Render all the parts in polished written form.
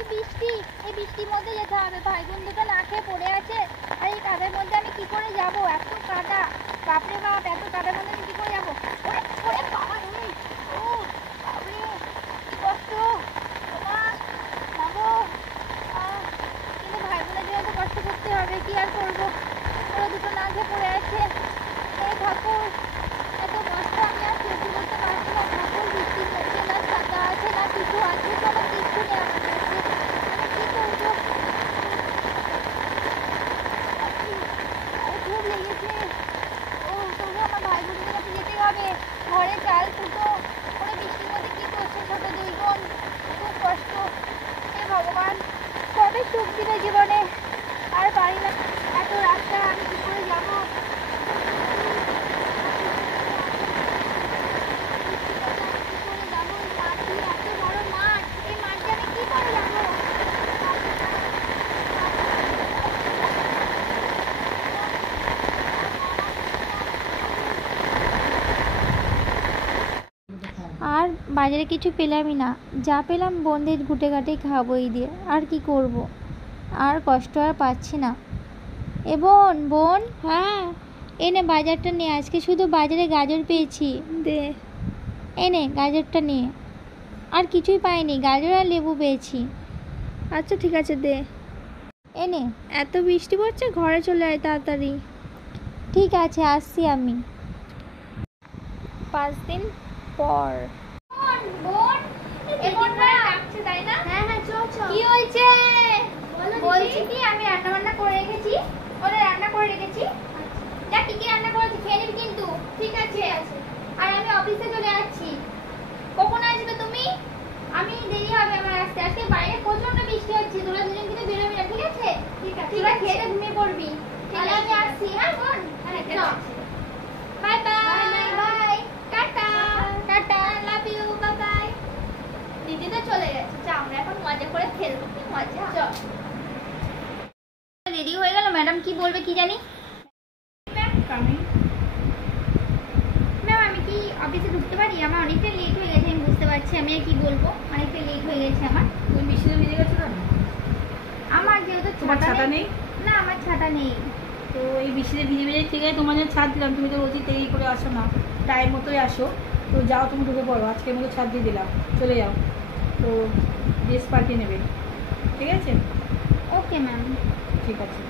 কি বৃষ্টি, এই বৃষ্টির মধ্যে যেতে হবে। ভাই বোন দুটো না খেয়ে পড়ে আছে, আর এই কাদার মধ্যে আমি কি করে যাব? এত কাদা, বাপরে বাপ, এত কাদার মধ্যে আমি কি করে যাবো? ওরে ওরে বাবা রে, ও বাপরে কি কষ্ট, ওমা বাবু। কিন্তু ভাই বোনের জন্য তো কষ্ট করতে হবে, কি আর করবো। ওরা দুটো না খেয়ে পড়ে আছে। এই ঠাকুর, এত কষ্ট আমি আর সহ্য করতে পারছি না ঠাকুর। বৃষ্টির মধ্যে না ছাতা আছে, না কিছু আছে, কোনো কিছু নেই আমার কাছে। আমি কি করবো? খুব লেগেছে। ও তবু আমার ভাই বোনদের কাছে যেতে হবে। ঘরে চাল ফুটো, ওরা বৃষ্টির মধ্যে কি করছে ছোট দুই বোন, খুব কষ্ট। হে ভগবান, কবে সুখ দিবে জীবনে? আর পারি না, এত রাস্তা আমি কি করে যাবো? আর বাজারে কিছু পেলামই না, যা পেলাম বোনদের ঘুটে ঘাটে খাবো এই দিয়ে। আর কি করব, আর কষ্ট আর পাচ্ছি না। এ বোন, বোন, হ্যাঁ এনে বাজারটা নিয়ে, আজকে শুধু বাজারে গাজর পেয়েছি। দে এনে গাজরটা নিয়ে, আর কিছুই পাইনি, গাজর আর লেবু পেয়েছি। আচ্ছা ঠিক আছে দে এনে। এত বৃষ্টি পড়ছে, ঘরে চলে আয় তাড়াতাড়ি। ঠিক আছে, আসছি আমি। 5 দিন পর। কি হয়েছে? বলছি কি, আমি রান্না বান্না করে রেখেছি, ওদের রান্না করে রেখেছি। যা কি কি রান্না করেছি খেয়ে নিবি কিন্তু, ঠিক আছে? আর আমি অফিসে চলে যাচ্ছি। কখন আসবে তুমি? আমি দেরি হবে আমার আসতে। আজকে বাইরে প্রচন্ড বৃষ্টি হচ্ছে, তোরা দুজন কিন্তু বেরোবি না, ঠিক আছে? ঠিক আছে, খেয়ে ঘুমিয়ে পড়বি। তাহলে আমি আসছি। হ্যাঁ বোন, বাই বাই বাই, টাটা টাটা, লাভ ইউ, বাই বাই। দিদি তো চলে গেছে, চল আমরা এখন মজা করে খেলবো। কি মজা! চল। রেডি হয়ে গেল, ম্যাডাম কি বলবে কি জানি। ম্যাম আমি কি অফিসে ঢুকতে পারি? আমার অনেকটা লেট হয়ে গেছে, আমি বুঝতে পারছি। আমি আর কি বলবো, অনেকটা লেট হয়ে গেছে আমার। তুমি বৃষ্টিতে ভিজে গেছো কেন? আমার যেহেতু ছাতা নেই। না, আমার ছাতা নেই। তো এই বৃষ্টিতে ভিজে ভিজে ঠিক আছে, তোমার জন্য ছাদ দিলাম। তুমি তো রোজই দেরি করে আসো না, টাইম মতোই আসো। তো যাও, তুমি ঢুকে পড়ো, আজকের মতো ছাদ দিয়ে দিলাম, চলে যাও। তো ড্রেস পাল্টে নেবে, ঠিক আছে? Okay ma'am. ঠিক আছে।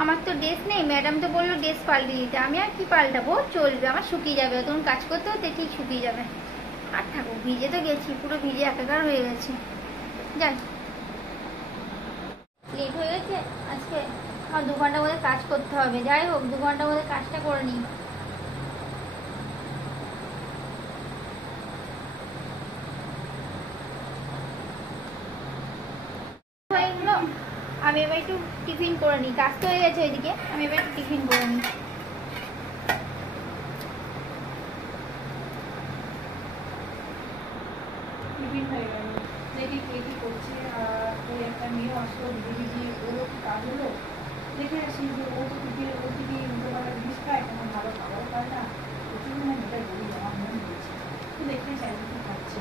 আমার তো ড্রেস নেই, ম্যাডাম তো বললো ড্রেস পাল্টে দিতে। আমি আর কি পাল্টাবো, চলবে, আমার শুকিয়ে যাবে। তখন কাজ করতে হতে ঠিক শুকিয়ে যাবে। আর থাকুক, ভিজে তো গেছি, পুরো ভিজে একাকার হয়ে গেছে। যাই, লেট হয়ে গেছে আজকে। আমার 2 ঘন্টার মধ্যে কাজ করতে হবে। যাই হোক, 2 ঘন্টার মধ্যে কাজটা করে নিই। আমি এবার একটু টিফিন করে নিই, কাজ তো হয়ে গেছে ওইদিকে। আমি এবার একটু টিফিন করে নিই। টিফিন হয়ে গেল, দেখি কে কী করছে। আর ওই একটা মেয়েও আসলো, দিদি দিয়ে ওরও কি কাজ হলো, দেখে আসি যে ও তো টিফিন, ও দিদি উল্টোপাল্টা জিনিস খায়, কোনো ভালো খাবারও পায় না। ওই জন্য না মেয়েটা বলি, আমার মন বলছে। তো দেখে চাই কি খাচ্ছে।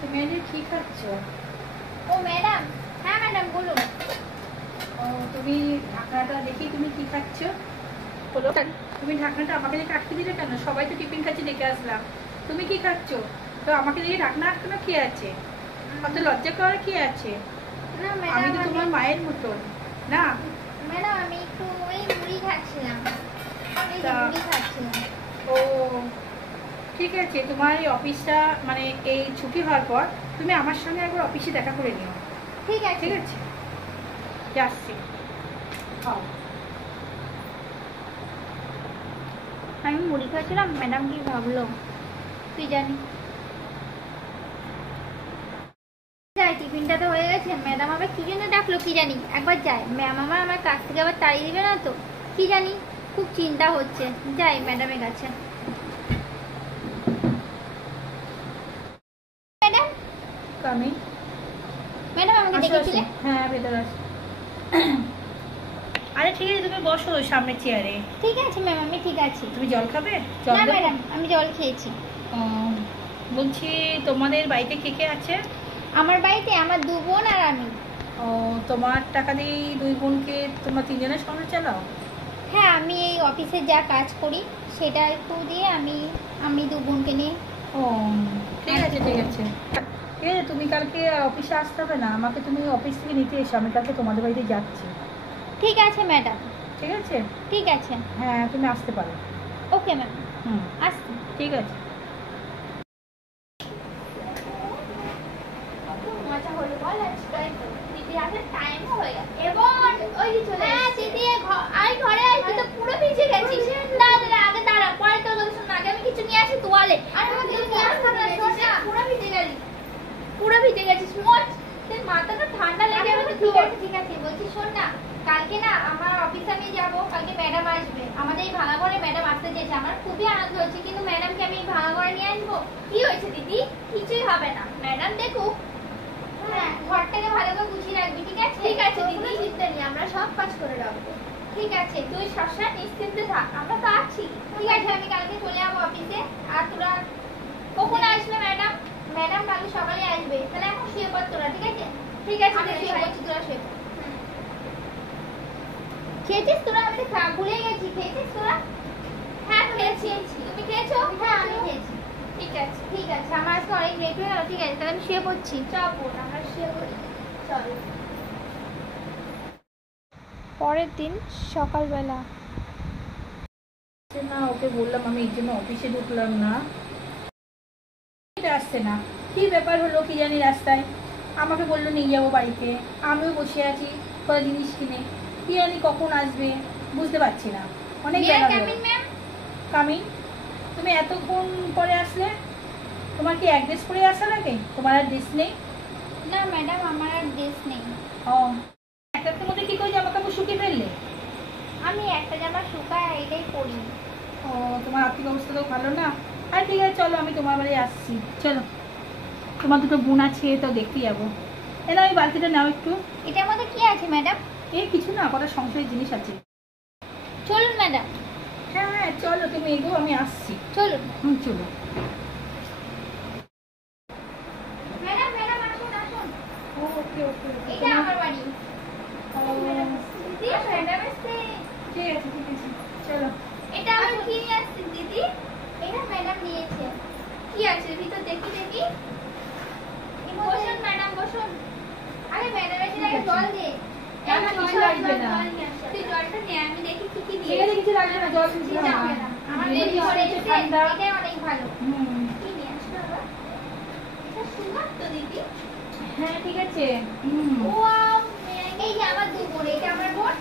তো মেয়েদের কী খাচ্ছ? ও ম্যাডাম, হ্যাঁ ম্যাডাম বলুন। ও তুমি ঢাকনাটা দেখি, তুমি কি খাচ্ছ বলো। তুমি ঢাকনাটা আমাকে দেখে আটকে দিলে কেন? সবাই তো টিফিন খাচ্ছে, দেখে আসলাম। তুমি কি খাচ্ছ? তো আমাকে দেখে ঢাকনা আটকানো কি আছে? অত লজ্জা করার কি আছে? না আমি ম্যাডাম, তো তোমার মায়ের মতন না। ম্যাডাম আমি একটু ওই মুড়ি খাচ্ছিলাম। মুড়ি খাচ্ছিলাম। ও ঠিক আছে, তোমার এই অফিসটা মানে এই ছুটি হওয়ার পর তুমি আমার সঙ্গে একবার অফিসে দেখা করে নিও। ঠিক আছে, ঠিক আছে, যাচ্ছি। আমি মুড়ি খাচ্ছিলাম, ম্যাডাম কি ভাবলো তুই জানি। যাই, টিফিনটা তো হয়ে গেছে। ম্যাডাম আবার কি জন্য ডাকলো কি জানি, একবার যাই। ম্যাম আমার কাছ থেকে আবার তাড়িয়ে দিবে না তো, কি জানি, খুব চিন্তা হচ্ছে। যাই ম্যাডামের কাছে। ম্যাডাম কামি, ম্যাডাম আমাকে ডেকেছিলে? হ্যাঁ ভেতরে আসো। আরে ঠিক আছে, তুমি বসো সামনের চেয়ারে। ঠিক আছে ম্যাম, আমি ঠিক আছি। তুমি জল খাবে? না ম্যাডাম, আমি জল খেয়েছি। ও, বলছি তোমাদের বাড়িতে কে কে আছে? আমার বাড়িতে আমার 2 বোন আর আমি। ও, তোমার টাকা দিয়ে 2 বোনকে তোমরা 3 জনের সংসার চালাও? হ্যাঁ, আমি এই অফিসে যা কাজ করি সেটা একটু দিয়ে আমি 2 বোনকে নিয়ে। ও, ঠিক আছে ঠিক আছে। ঠিক আছে, তুমি কালকে অফিসে আসতে হবে না, আমাকে তুমি অফিস থেকে নিতে এসো, আমি কালকে তোমাদের বাড়িতে যাচ্ছি। ঠিক আছে ম্যাডাম। ঠিক আছে? ঠিক আছে। হ্যাঁ, তুমি আসতে পারো। Okay ma'am. হুম, আসছি। ঠিক আছে। মজা হলো বল আজকে। দিদি আসার টাইমও হয়ে গেছে এবং ওই যে চলে হ্যাঁ দিদি আই ঘরে আসবি তো পুরো ভিজে গেছিস। দাঁড়া আগে দাঁড়া, পরে তোর কথা শোন, আগে আমি কিছু নিয়ে আসি তোয়ালে। আর আমাকে নিয়ে আসতে না, শোন না, পুরো ভিজে গেছিস, পুরো ভিজে গেছিস। মোট তোর মাথাটা ঠান্ডা লেগে যাবে। ঠিক আছে ঠিক আছে, বলছি শোন না, কালকে না আমার অফিসে আমি যাব, কালকে ম্যাডাম আসবে, আমাদের এই ভাঙা ঘরে ম্যাডাম আসতে চেয়েছে, আমার খুবই আনন্দ হচ্ছে, কিন্তু ম্যাডামকে আমি এই ভাঙা ঘরে নিয়ে আসবো? কি হয়েছে দিদি? কিছুই হবে না, ম্যাডাম দেখুক। হ্যাঁ, ঘরটাকে ভালো করে গুছিয়ে রাখবি, ঠিক আছে? ঠিক আছে দিদি, চিন্তা নেই, আমরা সব কাজ করে রাখবো। ঠিক আছে, তুই সবসময় নিশ্চিন্তে থাক, আমরা তো আছি। ঠিক আছে, আমি কালকে চলে যাবো অফিসে। আর তোরা কখন আসবে ম্যাডাম? ম্যাডাম কালকে সকালে আসবে, তাহলে এখন শুয়ে পড় তোরা, ঠিক আছে? ঠিক আছে, আমি শুয়ে পড়ছি, তোরা শুয়ে পড়। খেয়েছিস তোরা? আমি তো ভুলে গেছি, খেয়েছিস তোরা? হ্যাঁ খেয়েছি। তুমি খেয়েছো? হ্যাঁ আমি খেয়েছি। ঠিক আছে ঠিক আছে, আমার আজকে অনেক লেট হয়ে গেল। ঠিক আছে, তাহলে আমি শুয়ে পড়ছি। চল বোন, আমরা শুয়ে পড়ি, চল। পরের দিন সকালবেলা। না, ওকে বললাম আমি এই জন্য অফিসে ঢুকলাম না, আসছে না, কি ব্যাপার হলো কি জানি। রাস্তায় আমাকে বললো নিয়ে যাবো বাড়িতে, আমিও বসে আছি কটা জিনিস কিনে, কি জানি কখন আসবে, বুঝতে পারছি না। অনেক বেলা হলো। কামিং, তুমি এতক্ষণ পরে আসলে? তোমার কি এক ড্রেস পরে আসা লাগে? তোমার আর ড্রেস নেই? না ম্যাডাম, আমার আর ড্রেস নেই। ও, একটার মধ্যে কি করে জামা কাপড় শুকিয়ে ফেললে? আমি একটা জামা শুকায় এটাই পরি। ও, তোমার আর্থিক অবস্থা তো ভালো না। আর ঠিক আছে, চলো আমি তোমার বাড়ি আসছি, চলো। তোমার দুটো বোন আছে, তো দেখতে যাবো। এলা ওই বালতিটা নাও একটু। এটার মধ্যে কি আছে ম্যাডাম? এই কিছু না, কটা সংসারের জিনিস আছে। চলুন ম্যাডাম। হ্যাঁ হ্যাঁ চলো, তুমি এগো, আমি আসছি। চলুন। চলো। ম্যাডাম ম্যাডাম আসুন আসুন। ও, ওকে ওকে। এটা আমার বাড়ি। ও, দিদি ম্যাডাম এসে। ঠিক আছে ঠিক আছে, চলো। এটা আমার কি নিয়ে আসছে দিদি? এটা ম্যাডাম নিয়েছে। কি আছে ভিতর দেখি দেখি। বসুন ম্যাডাম বসুন। আরে ম্যাডাম এসে আগে জল দে। না, না, কিছু লাগবে না। তুই জলটা নে, আমি দেখি কি কি ঠিক দিয়েছে। আছে, কিছু লাগবে না, জল দিচ্ছি না। আমাদের যদি ঘরে আসছে এসে ঠান্ডা। এটাই অনেক ভালো। হুম, কি নিয়ে আসলো বাবা? এটা সুগার তো দিদি? হ্যাঁ ঠিক আছে। হুম, ওয়াও, এই যে আমার 2 বোন, এটা আমার বোন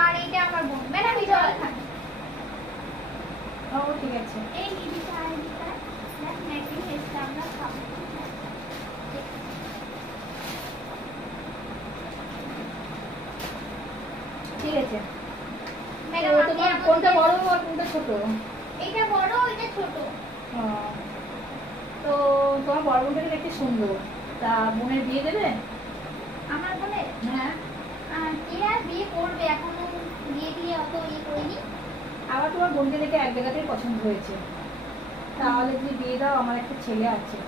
আর এটা আমার বোন। ম্যাডাম এই জল খান। ও ঠিক আছে। এই দিদিটা আর দিদিটা দেখ ম্যাগি এসে আমরা খাবো। ঠিক আছে। ম্যাডাম তো আপনি তোমার আমাদের- কোনটা বড় আর কোনটা ছোট? এটা বড় এটা ছোট। ও, তো তোমার বড় বোনটা দেখতে সুন্দর, তা বোনের বিয়ে দেবে? আমার বোনের হ্যাঁ। কে আর বিয়ে করবে, এখনো বিয়ে দিয়ে অত ইয়ে করিনি। আবার তোমার বোনকে দেখে এক জায়গাতেই পছন্দ হয়েছে, তাহলে যদি বিয়ে দাও, আমার একটা ছেলে আছে।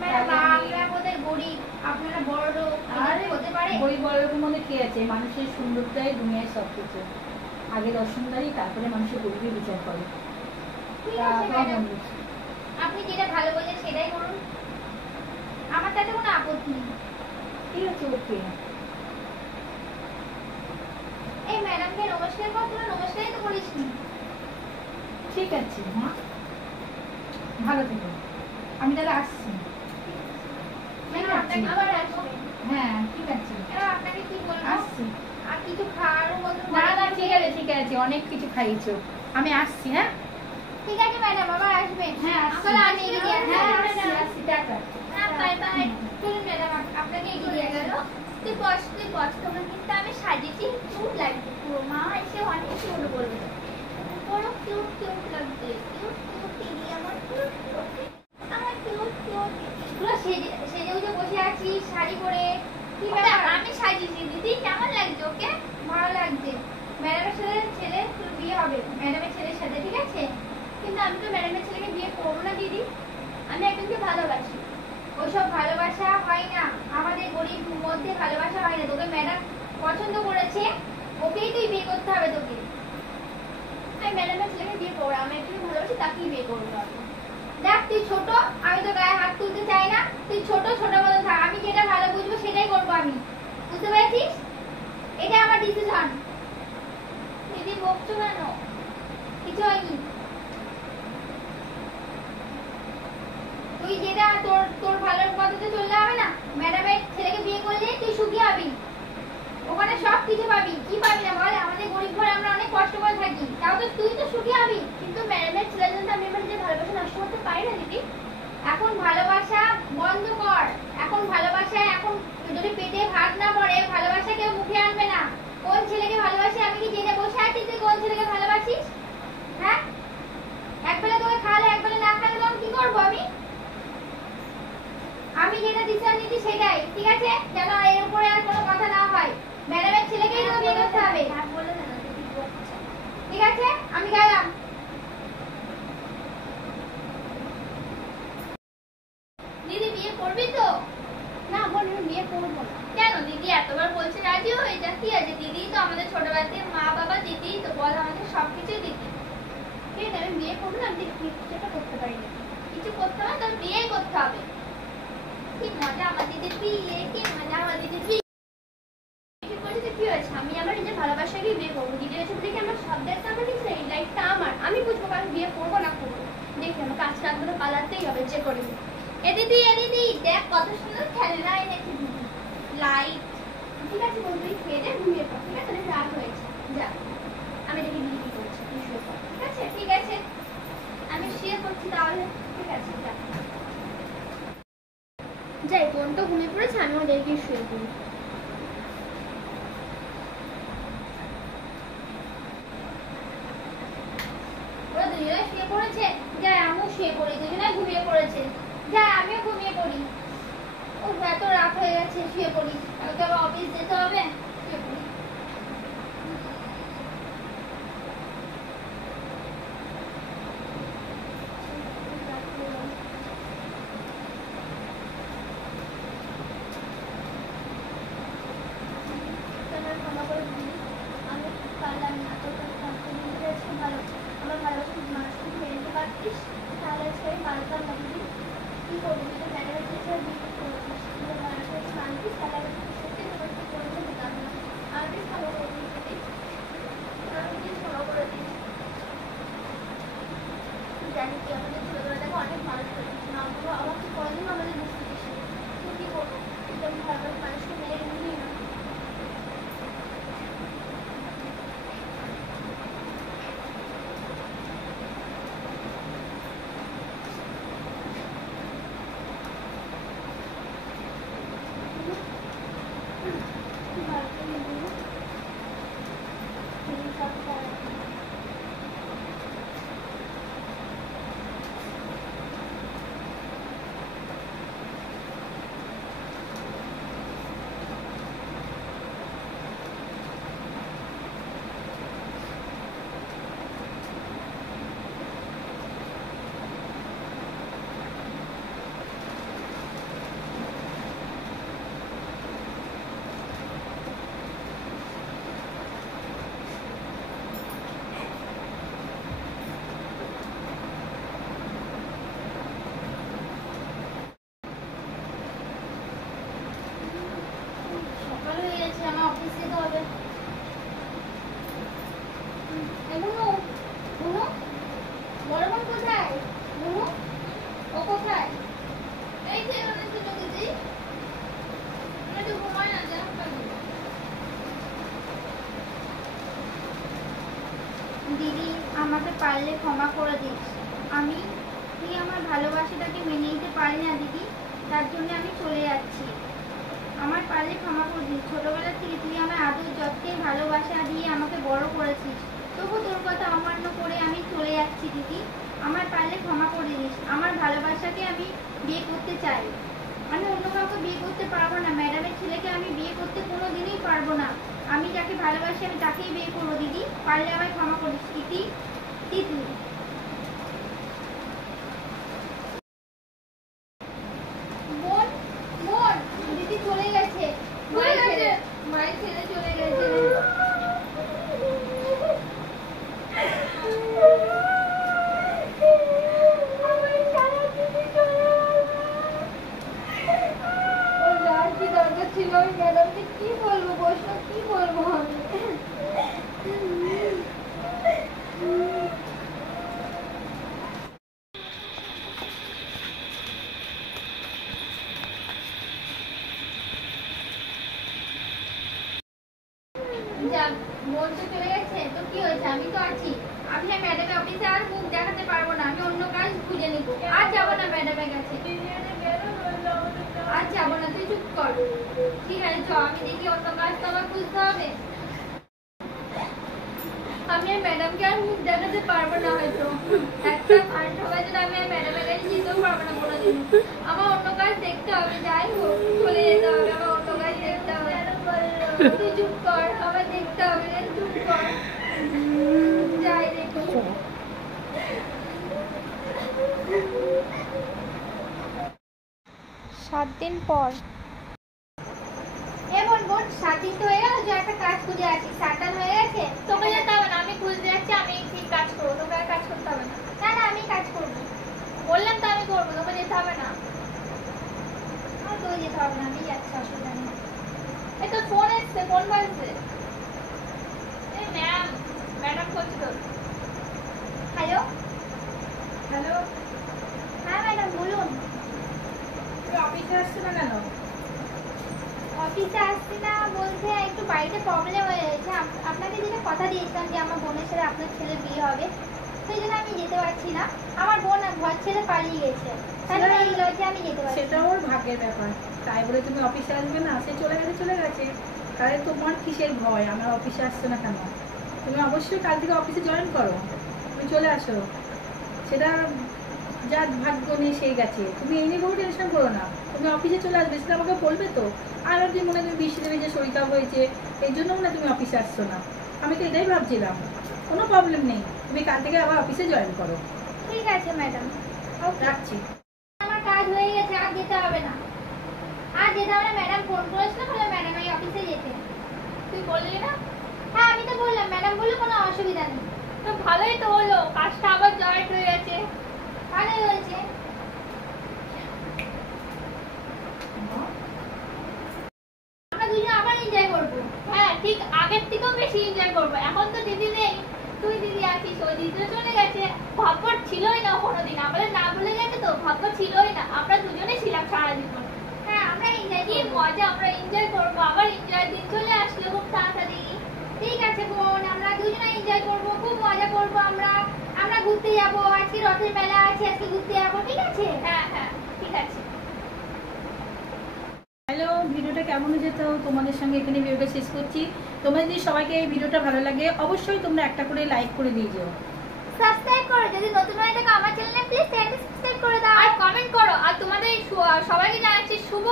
ম্যাডাম তাহলে আমি- আমরা বোধহয় গরিব, আপনারা বড় লোক, আরে হতে পারে। গরিব বড়লোকের মধ্যে কি আছে, মানুষের সুন্দরটাই দুনিয়ায় সব কিছু। আগে রসুনদারি, তারপরে মানুষের গরিবের বিচার করে। ঠিক তা আছে তোমার ম্যাডাম, বোন বলছে। আপনি যেটা ভালো বোঝেন সেটাই করুন, আমার তাতে কোনো আপত্তি নেই। ঠিক আছে, ওকে। এই ম্যাডামকে নমস্কার কর, তোরা নমস্কারই তো করিসনি। ঠিক আছে, হ্যাঁ, ভালো থেকো। আমি তাহলে আসছি। ম্যাডাম আপনাকে আবার আসবে। হ্যাঁ ঠিক আছে, এবার আপনাকে কি বলবো, আসছি। আর কিছু খাওয়ারও মতো না না, ঠিক আছে ঠিক আছে, অনেক কিছু খাইয়েছো, আমি আসছি। হ্যাঁ ঠিক আছে ম্যাডাম, আবার আসবেন। হ্যাঁ, আসছি। আবার আনিয়ে দিয়ে আসবেন। হ্যাঁ, ম্যাডাম, আসছি, আসছি, টাটা। হ্যাঁ বাই বাই। চলুন ম্যাডাম, আপনাকে এগিয়ে দিয়ে গেল। তুই বস তুই বস, তোকে কিন্তু আমি সাজিয়েছি, কিউট লাগছে পুরো। মা এসে অনেক কিউট বলবে, পুরো কিউট কিউট লাগছে। কিউট কিউট দিদি, আমার কিউট কিউট, আমার কিউট কিউট। পুরো সেজে সেজে গুজে বসে আছি শাড়ি পরে। কি ব্যাপার? আমি সাজিয়েছি দিদি, কেমন লাগছে ওকে? ভালো লাগছে। ম্যাডামের সাথে ছেলে তোর বিয়ে হবে, ম্যাডামের ছেলের সাথে, ঠিক আছে? কিন্তু আমি তো ম্যাডামের ছেলেকে বিয়ে করবো না দিদি। একজনকে ভালোবাসি। ওইসব ভালোবাসা হয় না, আমাদের গরিব মধ্যে ভালোবাসা হয় না। তোকে ম্যাডাম পছন্দ করেছে, ওকেই তুই বিয়ে করতে হবে তোকে। আমি ম্যাডামের ছেলেকে বিয়ে করবো, আমি একটু ভালোবাসি তাকেই বিয়ে করবো আমি। দেখ তুই ছোট, আমি তো গায়ে হাত তুলতে চাই না, তুই ছোট ছোট মতো থাক, আমি যেটা ভালো বুঝবো সেটাই করবো আমি, বুঝতে পেরেছিস? এটা আমার ডিসিশন। দিদি বকছো কেন? কিছু হয়নি। তুই যেটা তোর তোর ভালোর পথে চললে হবে না। ম্যাডামের ছেলেকে বিয়ে করলে তুই সুখী হবি, ওখানে সব কিছু পাবি। কি পাবি না বল? আমাদের গরিব ঘরে আমরা অনেক কষ্ট করে থাকি, তাও তো তুই তো সুখী হবি। কিন্তু ম্যাডামের ছেলের জন্য আমি আমার নিজের ভালোবাসা নষ্ট করতে পারি না দিদি। এখন ভালোবাসা বন্ধ কর। এখন ভালোবাসা, এখন যদি পেটে ভাত না পড়ে ভালোবাসা কেউ মুখে আনবে না। কোন ছেলেকে ভালোবাসি আমি কি জেনে বসে আছি তুই কোন ছেলেকে ভালোবাসিস? হ্যাঁ, একবেলা তোকে খাওয়ালে একবেলা না খাওয়ালে তখন কি করবো আমি? আমি যেটা ডিসিশন নিচ্ছি সেটাই ঠিক আছে, যেন এর উপরে আর কোনো কথা না হয়। ম্যাডামের ছেলেকেই তো বিয়ে করতে হবে, হ্যাঁ বলে না দিদি বকছে। ঠিক আছে? আমি গেলাম। দিদি বিয়ে করবি তো? না বল, আমি বিয়ে করবো না। কেন? দিদি এতবার বলছে রাজি হয়ে যা, কি আছে? দিদি তো আমাদের ছোটবেলাতে মা বাবা, দিদি তো বল আমাদের সবকিছু দিদি। ঠিক আছে, আমি বিয়ে করবো না, আমি কিছুটা করতে পারি না। কিছু করতে হবে তোর বিয়ে করতে হবে। কি মজা আমার দিদির বিয়ে, কি মজা আমার দিদির বিয়ে। ঠিক বলেছি, কি হয়েছে? আমি আমার নিজের ভালোবাসাকে বিয়ে করবো। দিদির এসব দেখে আমার সব দেখতে আমার কিছু নেই, লাইফটা আমার, আমি বুঝবো কারণ বিয়ে করবো না করবো। দেখি আমাকে আজকে রাত ধরে পালাতেই হবে, যে করে হোক। এ দিদি দেখ কত সুন্দর খেলনা এনেছি দিদি, লাইট। ঠিক আছে বন্ধু, তুই খেয়ে দে, ঘুমিয়ে পড়। ঠিক আছে, অনেক রাত হয়েছে, যা। আমি দেখি দিদি কি করছে, তুই শুয়ে পড়। ঠিক আছে ঠিক আছে, আমি শুয়ে পড়ছি তাহলে। ঠিক আছে, যা। যাই, বোন তো ঘুমিয়ে পড়েছে, আমিও দেখি শুয়ে পড়ি। ওরা দুজনে শুয়ে পড়েছে, যাই আমিও শুয়ে পড়ি। দুজনে ঘুমিয়ে পড়েছে, যাই আমিও ঘুমিয়ে পড়ি। ও এত রাত হয়ে গেছে, শুয়ে পড়ি, কালকে আবার অফিস যেতে হবে। শুয়ে পড়ি। আমার ক্ষমা করে দিবি, আমি পারলাম না, তোর কাছে কনফিডেন্স আছে ভালো, আমার ভালোবাসা মানুষকে মেনে নিতে পারতিস, তাহলে আজকে আমি পারতাম না দিদি। কি করবি, তুই ম্যাডামের কাছে বিক্রি করেছিস, তুই মানুষের কাছে মানতিস, তাহলে আমি সত্যি তোকে করে দিতাম না। আমি ক্ষমা করে দিই দিদি, আমি প্লিজ ক্ষমা করে দিই। তুই জানি কি আমাদের ছোটবেলা থেকে অনেক মানুষ করেছিস, না আমাকে কোনোদিন আমাদের বুঝতে দিস নি। তুই কি করবো, তুই তো ভালোবাসা মানুষকে মেনে নিবি না। সকাল হয়ে গেছে, আমার অফিস যেতে হবে। বুনু, বুনু, বড় বোন কোথায়? বুনু, ও কোথায়? এই যে এখানে ছিল দিদি, আমি একটু ঘুমাই না, যা দিদি আমাকে পারলে ক্ষমা করে দিস। আমি তুই আমার ভালোবাসাটাকে মেনে নিতে পারি না দিদি, তার জন্য আমি চলে যাচ্ছি। আমার পারলে ক্ষমা করে দিস। ছোটবেলা থেকে তুই আমার আদর যত্নে ভালোবাসা দিয়ে আমাকে বড় করেছিস, তবু তোর কথা অমান্য করে আমি চলে যাচ্ছি দিদি। আমার পারলে ক্ষমা করে দিস। আমার ভালোবাসাকে আমি বিয়ে করতে চাই, আমি অন্য কাউকে বিয়ে করতে পারবো না। ম্যাডামের ছেলেকে আমি বিয়ে করতে কোনোদিনই পারবো না। আমি যাকে ভালোবাসি আমি তাকেই বিয়ে করবো দিদি, পারলে আমায় ক্ষমা করিস। ইতি তিতলি। আর যাবো না, তুই চুপ কর। ঠিক আছে চ, আমি দেখি অন্য কাজ তো আমার খুঁজতে হবে। আমি আর ম্যাডামকে আর মুখ দেখাতে পারবো না হয়তো, একটা ফান্ড হবে যেটা আমি আর ম্যাডামের কাছে যেতেও পারবো না কোনোদিন। আমার অন্য কাজ দেখতে হবে, যাই হোক চলে যেতে হবে, আমার অন্য কাজ দেখতে হবে। তুই চুপ কর, আমার দেখতে হবে, চুপ কর, যাই দেখি। 7 দিন পর। বোন 7 দিন তো হয়ে গেল, যে একটা কাজ খুঁজে আছি, সাটান হয়ে গেছে। তোকে যেতে হবে না, আমি খুঁজতে যাচ্ছি, আমি ঠিক কাজ করবো, তোকে আর কাজ করতে হবে না। না না আমি কাজ করবো, বললাম তো আমি করবো, তোকে যেতে হবে না। আর তোকে যেতে হবে না, আমি যাচ্ছি, অসুবিধা নেই। এই তোর ফোন এসছে, ফোন বাজছে। এই ম্যাডাম করছি তোর। হ্যালো হ্যালো, হ্যাঁ ম্যাডাম বলুন। তুই অফিসে আসছে না কেন? অফিসে আসছি না বলতে একটু বাড়িতে প্রবলেম হয়ে গেছে। আপনাকে যেটা কথা দিয়েছিলাম যে আমার বোনের সাথে আপনার ছেলে বিয়ে হবে, সেই জন্য আমি যেতে পারছি না। আমার বোন ঘর ছেড়ে পালিয়ে গেছে, তাহলে এই লজ্জে আমি যেতে পারছি। সেটা ওর ভাগ্যের ব্যাপার, তাই বলে তুমি অফিসে আসবে না? সে চলে গেছে। তাহলে তোমার কিসের ভয় আমার অফিসে আসছে না কেন? তুমি অবশ্যই কাল থেকে অফিসে জয়েন করো, তুমি চলে আসো। সেটা যার ভাগ্য নিয়ে সেই গেছে, তুমি এই নিয়ে কোনো টেনশন করো না। তুমি অফিসে চলে আসবে, সেটা আমাকে বলবে তো। আর যে মনে হয় তুমি বৃষ্টি দেবে যে শরীর খারাপ হয়েছে, এই জন্য মনে হয় তুমি অফিসে আসছো না। আমি তো এটাই ভাবছিলাম। কোনো প্রবলেম নেই, তুমি কাল থেকে আবার অফিসে জয়েন করো। ঠিক আছে ম্যাডাম, রাখছি। আমার কাজ হয়ে গেছে, আর যেতে হবে না, আর যেতে হবে না। ম্যাডাম ফোন করেছিল, বলে ম্যাডাম এই অফিসে যেতে। তুই বললি না? হ্যাঁ আমি তো বললাম, ম্যাডাম বললো কোনো অসুবিধা নেই। তো ভালোই তো হলো, কাজটা আবার জয়েন্ট হয়ে গেছে, ভালোই হয়েছে। আমরা দুজন আবার এনজয় করবো। হ্যাঁ ঠিক আগের থেকেও বেশি এনজয় করবো। এখন তো দিদি নেই, তুই দিদি আছিস, ওই দিদি তো চলে গেছে। ভাগ্য ছিলই না কোনোদিন, আমাদের না বলে গেছে তো, ভাগ্য ছিলই না। আমরা দুজনে ছিলাম সারা জীবন। হ্যাঁ আমরা এনজয়, কি মজা, আমরা এনজয় করবো। আবার এনজয় দিন চলে আসলো খুব তাড়াতাড়ি। ঠিক আছে বোন, আমরা দুজনে এনজয় করবো, খুব মজা করবো। আমরা ঘুরতে যাবো, আজকে রথের মেলা আছে, আজকে ঘুরতে যাবো। ঠিক আছে? হ্যাঁ হ্যাঁ ঠিক আছে। হ্যালো, ভিডিওটা কেমন যেত তোমাদের সঙ্গে এখানে ভিডিওটা শেষ করছি। তোমরা যদি সবাইকে এই ভিডিওটা ভালো লাগে, অবশ্যই তোমরা একটা করে লাইক করে দিয়ে যাও, সাবস্ক্রাইব করো, যদি নতুন হয়ে থাকো আমার চ্যানেলে প্লিজ চ্যানেলটা সাবস্ক্রাইব করে দাও, আর কমেন্ট করো। আর তোমাদের সবাইকে জানাচ্ছি শুভ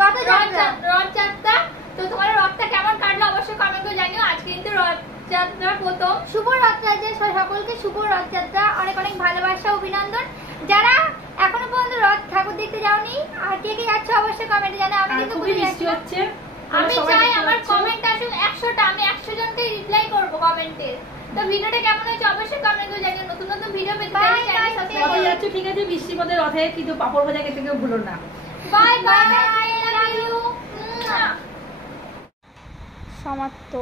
রথযাত্রা। তো তোমার রথটা কেমন কাটলো অবশ্যই কমেন্ট করে জানিও। আজকে কিন্তু রথযাত্রা প্রথম। শুভ রথযাত্রা, সকলকে শুভ রথযাত্রা, অনেক অনেক ভালোবাসা, অভিনন্দন। যারা এখনো পর্যন্ত রথ ঠাকুর দেখতে যাওনি আর কে কে যাচ্ছে অবশ্যই কমেন্টে জানাও। আমি কিন্তু খুবই বৃষ্টি হচ্ছে, আমি চাই আমার কমেন্ট আসুক 100টা, আমি 100 জনকে রিপ্লাই করব কমেন্টে। তো ভিডিওটা কেমন হয়েছে অবশ্যই কমেন্ট করে জানিও। নতুন নতুন ভিডিও পেতে চ্যানেল সাবস্ক্রাইব করে যাচ্ছ। ঠিক আছে, বৃষ্টির মধ্যে রথে কিন্তু পাপড় ভাজা খেতে কেউ ভুলো না। Bye bye, love you. সমাপ্ত।